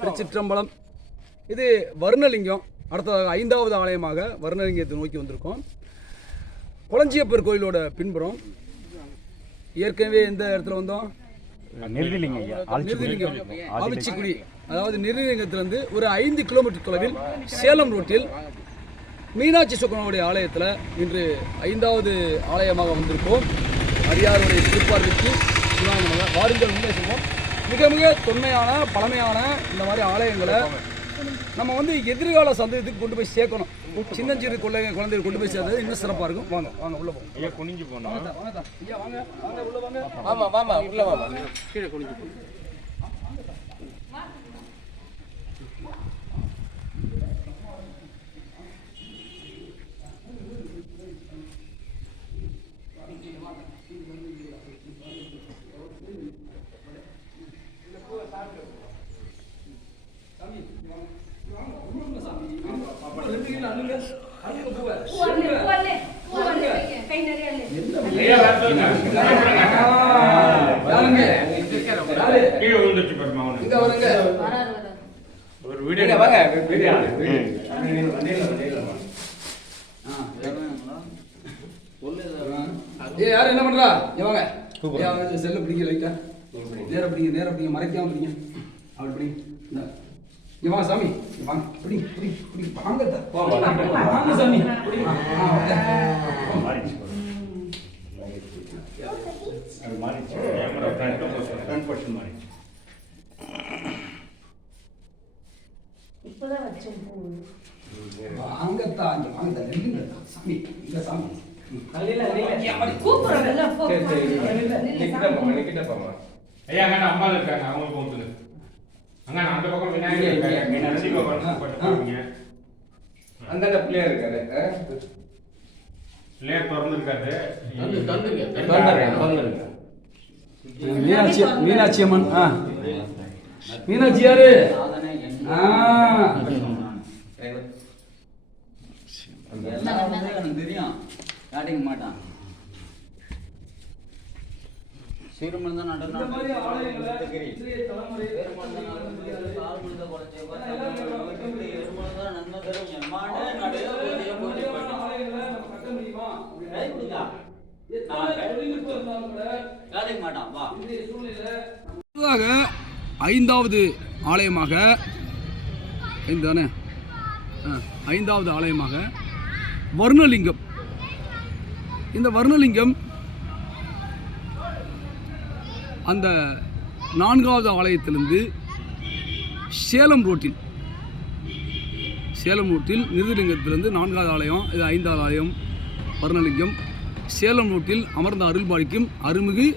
திருச்சிற்றம்பலம். இது வர்ணலிங்கம். அடுத்ததாக ஐந்தாவது ஆலயமாக வர்ணலிங்கத்தை நோக்கி வந்திருக்கோம். குளஞ்சியப்பர் கோயிலோட பின்புறம். ஏற்கனவே எந்த இடத்துல வந்தோம்? நிருதிலிங்கம் ஆவிச்சிக்குடி அதாவது நிருதிலிங்கத்திலிருந்து ஒரு ஐந்து கிலோமீட்டர் தொலைவில் சேலம் ரோட்டில் மீனாட்சி சுக்கரனுடைய ஆலயத்தில் இன்று ஐந்தாவது ஆலயமாக வந்திருக்கோம். அரியாருடைய திருப்பார்வைக்கு வாருங்கள் உண்மை சொல்வோம். மிக மிக தொன்மையான பழமையான இந்த மாதிரி ஆலயங்களை நம்ம வந்து எதிர்கால சந்ததியத்துக்கு கொண்டு போய் சேர்க்கணும். சின்னஞ்சிறு குழந்தை குழந்தைகள் கொண்டு போய் சேர்த்தது இன்னும் சிறப்பாக இருக்கும். வாங்க வாங்க உள்ள போங்க ஐயா குனிஞ்சு போனோம் வாங்க வாங்க உள்ள வாங்க. ஆமா வாமா உள்ள வாமா. ரெண்டு வருங்க. ஒரு வீடியோ வாங்க. ஏ யார் என்ன பண்றா? வாங்க. செல்ல பிடிங்க லைட்டா நேரா பிடிங்க நேரா பிடிங்க. மறைக்காம பிடிங்க. அப்படி பிடிங்க. இங்க வாங்க சாமி. வாங்க. பிடிங்க பிடிங்க பிடிங்க. வாங்க. வாங்க. சாமி. மாறிச்சு கேமரா ஃப்ரண்ட் மாறிச்சு இப்பதான் வச்சேன் பூ. வாங்க அத்தா, இங்க வாங்க அத்தா, நெல்லுங்க அத்தா. சாமி இங்க சாமி கூப்பிடுறேன்ல, போ, சரி சரி போ. நில்லு, சாமி. போமா நிக்கிட்ட ஐயா அங்க அம்மா இருக்காங்க அவங்க போகுது அங்க அந்த பக்கம் விநாயகர் இருக்காங்க மீனாட்சி பிள்ளையா இருக்காரு பிள்ளையார் திறந்துருக்காரு தந்துருங்க மீனாட்சி மீனாட்சி அம்மன் ஆ மீனாட்சி யாரு ஆ எல்லாம் வந்து எனக்கு தெரியும். காட்டிக்க மாட்டான். சிறுமன் தான் ஐந்தாவது ஆலயமாக ஐந்து தானே ஆ, ஐந்தாவது ஆலயமாக வர்ணலிங்கம். இந்த வர்ணலிங்கம் அந்த நான்காவது ஆலயத்திலிருந்து சேலம் ரோட்டில் சேலம் ரோட்டில் நிருதிலிங்கத்திலிருந்து நான்காவது ஆலயம் இது ஐந்தாவது ஆலயம் வர்ணலிங்கம். சேலம் ரோட்டில் அமர்ந்த அருள்பாடிக்கும் அருமிகு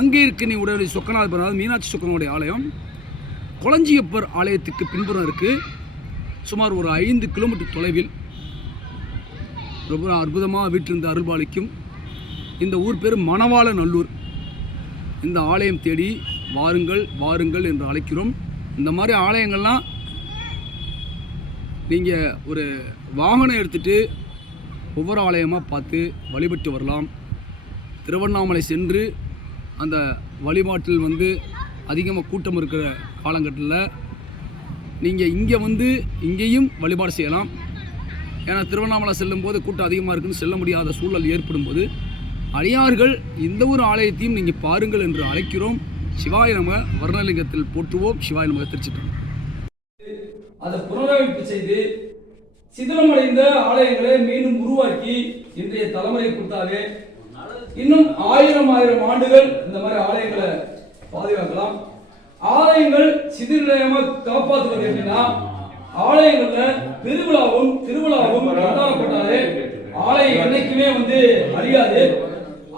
அங்கே இருக்க நீ உடைய சொக்கநாதர் அதாவது மீனாட்சி சொக்கனுடைய ஆலயம். கொளஞ்சியப்பர் ஆலயத்துக்கு பின்புறம் இருக்குது சுமார் ஒரு ஐந்து கிலோமீட்டர் தொலைவில் ரொம்ப அற்புதமாக வீட்டிருந்த அருள்பாலிக்கும் இந்த ஊர் பேர் மணவாள நல்லூர் இந்த ஆலயம் தேடி வாருங்கள் வாருங்கள் என்று அழைக்கிறோம். இந்த மாதிரி ஆலயங்கள்லாம் நீங்கள் ஒரு வாகனம் எடுத்துகிட்டு ஒவ்வொரு ஆலயமாக பார்த்து வழிபட்டு வரலாம். திருவண்ணாமலை சென்று அந்த வழிபாட்டில் வந்து அதிகமாக கூட்டம் இருக்கிற காலகட்டத்தில் நீங்கள் இங்கே வந்து இங்கேயும் வழிபாடு செய்யலாம். ஏன்னா திருவண்ணாமலை செல்லும்போது கூட்டம் அதிகமாக இருக்குன்னு செல்ல முடியாத சூழல் ஏற்படும் போது அடியார்கள் இந்த ஒரு ஆலயத்தையும் நீங்கள் பாருங்கள் என்று அழைக்கிறோம். சிவாய நம வர்ணலிங்கத்தில் போற்றுவோம். சிவாய நமக திருச்சிட்டு அதை புனரமைப்பு செய்து சிதிலமடைந்த ஆலயங்களை மீண்டும் உருவாக்கி இன்றைய தலைமுறை கொடுத்தாலே இன்னும் ஆயிரம் ஆயிரம் ஆண்டுகள் இந்த மாதிரி ஆலயங்களை பாதுகாக்கலாம். ஆலயங்கள் சிதிலமாக காப்பாற்றுவது எப்படின்னா ஆலயங்கள்ல திருவிழாவும் திருவிழாவும் கொண்டாடப்பட்டாலே ஆலயம் என்னைக்குமே வந்து அழியாது.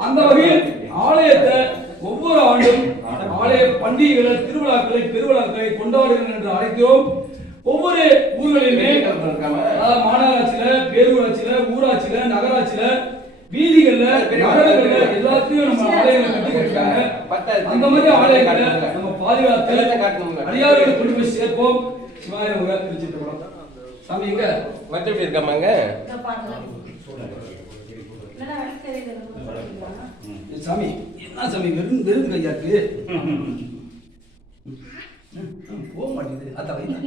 அந்த வகையில் ஆலயத்தை ஒவ்வொரு ஆண்டும் ஆலய பண்டிகைகளை திருவிழாக்களை பெருவிழாக்களை கொண்டாடுங்கள் என்று அழைக்கிறோம். ஒவ்வொரு ஊர்களிலுமே அதாவது மாநகராட்சியில பேரூராட்சியில ஊராட்சியில நகராட்சியில வீதிகள்ல நகரங்கள்ல எல்லாத்தையும் நம்ம ஆலயங்களை கட்டி கட்டிருக்காங்க அந்த மாதிரி ஆலயங்களை நம்ம பாதுகாத்து அடியார்களை கொண்டு போய் சேர்ப்போம். சிவாய நமக திருச்சிட்டு சாமி எங்க? மற்ற எப்படி இருக்காமாங்க. சாமி என்ன சாமி வெறும் வெறும் கையா இருக்கு? வைக்குது அத்தா வைத்தா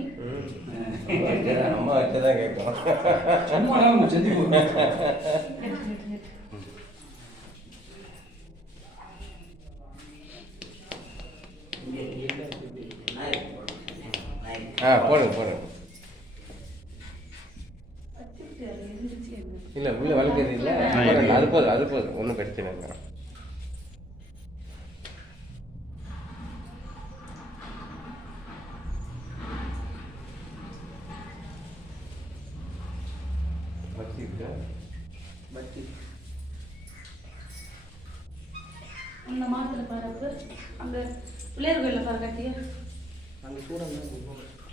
அம்மா வச்சுதான் கேட்கும். சும்மா நம்ம செஞ்சு போடுறோம். ஆ போடுங்க போடுங்க இல்லை உள்ள வளர்க்குறது இல்லை. அது போதும் அது போதும் ஒன்றும் பிரச்சனை இல்லை. அந்த மாத்துல பாரு அங்க பிள்ளையர் கோயில பாரு கட்டியா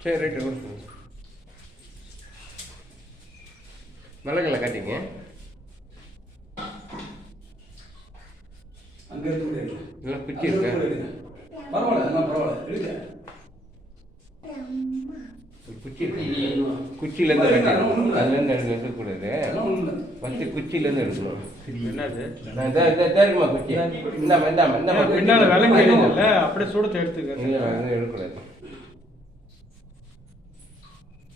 சரி ரைட்டு கொடுங்க மிளகுல காட்டிங்க அங்க இருக்கா இருந்து கூட எடுங்க. பரவாயில்ல பரவாயில்ல இருக்கு குச்சியிலேருந்து கட்டணும் அதுலேருந்து எடுக்க எடுக்கக்கூடாது ஃபஸ்ட்டு குச்சியிலேருந்து எடுக்கணும் என்னது தேருமா குச்சி விலங்கு எரியுதுல்ல அப்படியே சூடத்தை எடுத்துக்க இல்லை அது எடுக்கக்கூடாது பார்த்து பார்த்து பார்த்து கிறிஸ்டியா பார்த்து பார்த்து. வச்சு விட்டுருக்கோம் வச்சுக்கணும் ஏய், சாமி. இருந்துச்சு நமக்கு ஆமா,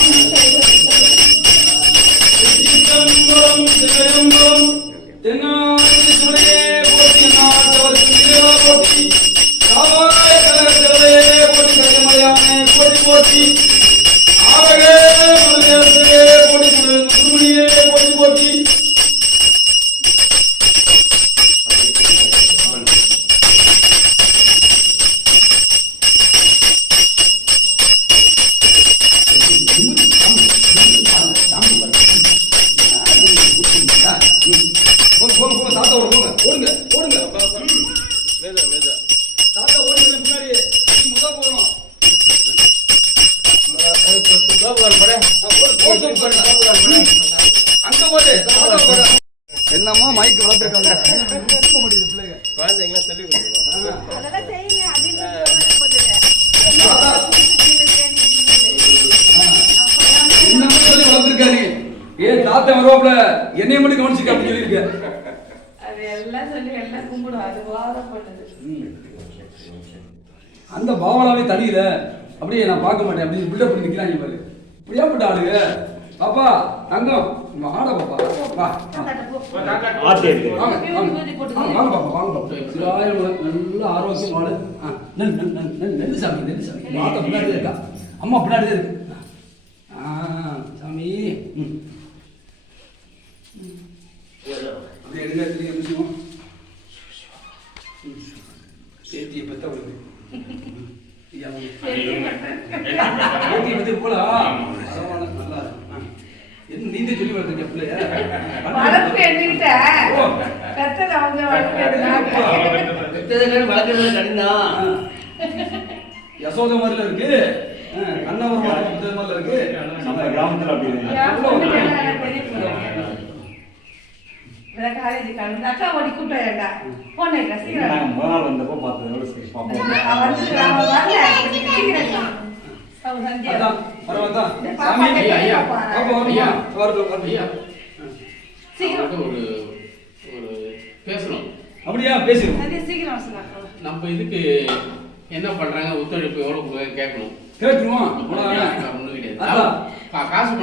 தாத்தா ஓட போங்க. ஓடுங்க ஓடுங்க. தாத்தா ஓடுங்க முன்னாடி முத போகணும். என்னம்மா மைக் வளர்த்துருக்காங்க. குழந்தைங்களாம் சொல்லி என்னம்மா சொல்லி வளர்த்துருக்காரு ஏன் தாத்தா வருவாப்ல என்னைய மட்டும் கவனிச்சுக்க அப்படின்னு சொல்லியிருக்க. அது எல்லாம் சொல்லி எல்லாம் கும்பிடும். அது வாதப்பட்டது அந்த பாவனாவே தனியில அப்படியே நான் பார்க்க மாட்டேன். அப்படின்னு பில்டப் பண்ணி நிக்கிறாங்க பாரு இப்படியா போட்ட ஆளுங்க? பாப்பா தங்கம். ஆட பாப்பா. வா வாங்க பாப்பா வாங்க பாப்பா. நல்ல ஆரோக்கியம் வாழு ஆ, நெல் நெல் நெல் நெல் நெல் சாமி நெல் சாமி. மாத்தா பின்னாடி இருக்கா? அம்மா பின்னாடி இருக்கு. ஆ சாமி. ம். அப்படியே எடுங்க நிமிஷம் சேத்தியை பெத்தவளுக்கு ஐயா, வாங்க. ஏத்தி வந்து போல பரவாயில்ல, நல்லா இருக்கு. ஆ. என்ன நீந்தே சொல்லி வளர்த்துருக்க பிள்ளைய வளர்ப்பு என்கிட்ட கத்தல அவங்க வளர்ப்பு எதுனா யசோத மாதிரில இருக்கு. ஆ, கண்ணவரம் மாதிரி மாதிரில இருக்கு. நம்ம கிராமத்துல அப்படி அக்கா ஓடி கூப்பிட்டா போனே முதல் நாள் வந்தப்போ ஒரு ஒரு பேசணும். அப்படியா? பேசிடுவோம். சீக்கிரம் நம்ம இதுக்கு என்ன பண்றாங்க? ஒத்துழைப்பு எவ்வளவு கேட்கணும். கேட்டுருவோம். ஒண்ணும் கிடையாது. காசு.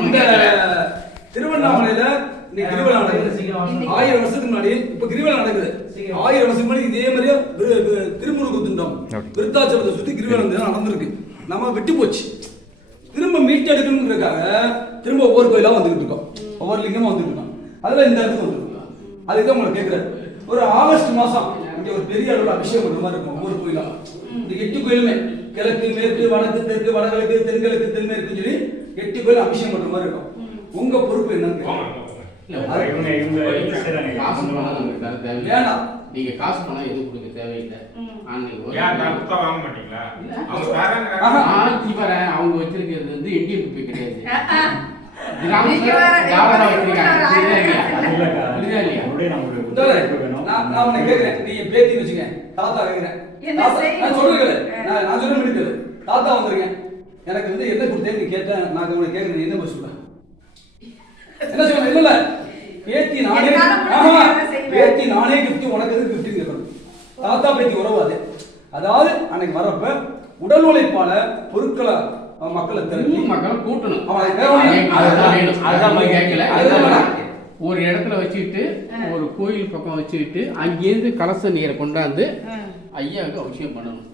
திருவண்ணாமலையில கிரிவலம் நடக்குது. ஆயிரம் வருஷத்துக்கு முன்னாடி இப்ப கிரிவலம் நடக்குது. ஆயிரம் வருஷத்துக்கு முன்னாடி இதே மாதிரியே விரு- வி- திருமுருகு துண்டம் விருத்தாச்சலத்தை சுத்தி கிரிவலம் தான் நடந்திருக்கு. நம்ம விட்டு போச்சு. திரும்ப மீட்டெடுக்கணுங்கிறதுக்காக திரும்ப ஒவ்வொரு கோயிலா வந்துகிட்டு இருக்கோம். ஒவ்வொரு லிங்கமா வந்துட்டு இருக்கோம். அதுல இந்த இடத்துக்கு வந்துருக்கோம் அதுக்கு உங்களை கேட்கிறேன் ஒரு ஆகஸ்ட் மாசம் இங்க ஒரு பெரிய அளவுல அபிஷேகம் பண்ற மாதிரி இருக்கும் ஒவ்வொரு கோயிலா இந்த எட்டு கோயிலுமே கிழக்கு மேற்கு வடக்கு தெற்கு வடகிழக்கு தென்கிழக்கு தென்மேற்குன்னு சொல்லி எட்டு கோயில் அபிஷேகம் பண்ற மாதிரி இருக்கும். உங்க பொறுப்பு என்னன்னு. வேணாம். நீங்க காசு பணம் எதுவும் கொடுக்க தேவையில்லை. வாங்க மாட்டீங்களா? அவங்க வச்சிருக்கிறது வந்து இந்தியன் ருப்பி கிடையாது. நான் கேட்கிறேன் நீ பேத்தின்னு வச்சுக்க தாத்தா கேட்கிறேன் நான் சொல்லுகிறேன் நான் சொல்ல முடியாது தாத்தா வந்திருக்கேன். எனக்கு வந்து என்ன கொடுத்தேன் நீ கேட்டேன் நான் உனக்கு கேட்கிறேன் என்ன பதில் சொல்றேன் என்ன சொல்ல இல்ல. பேத்தி நானே ஆமா பேத்தி நானே கிஃப்ட் உனக்கு எது கிஃப்ட் கேட்கணும். தாத்தா பேத்தி உறவாது. அதாவது அன்னைக்கு வரப்ப உடல் உழைப்பால பொருட்களை மக்களை தெரிஞ்சு மக்களை கூட்டணும். அவன் அதுதான் கேட்கல. அதுதான் ஒரு இடத்துல வச்சுக்கிட்டு ஒரு கோயில் பக்கம் வச்சுக்கிட்டு அங்கேருந்து கலச நீரை கொண்டாந்து ஐயாவுக்கு அவசியம் பண்ணணும்.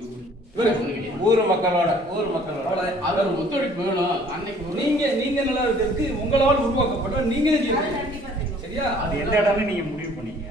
ஊர் மக்களோட ஊர் மக்களோட. ஒரு ஒத்துழைப்பு வேணும். அன்னைக்கு நீங்க நீங்க நல்லா இருக்கிறதுக்கு உங்களால் உருவாக்கப்பட்ட செய்வோம். சரியா? அது எந்த இடம்னு நீங்க முடிவு பண்ணீங்க?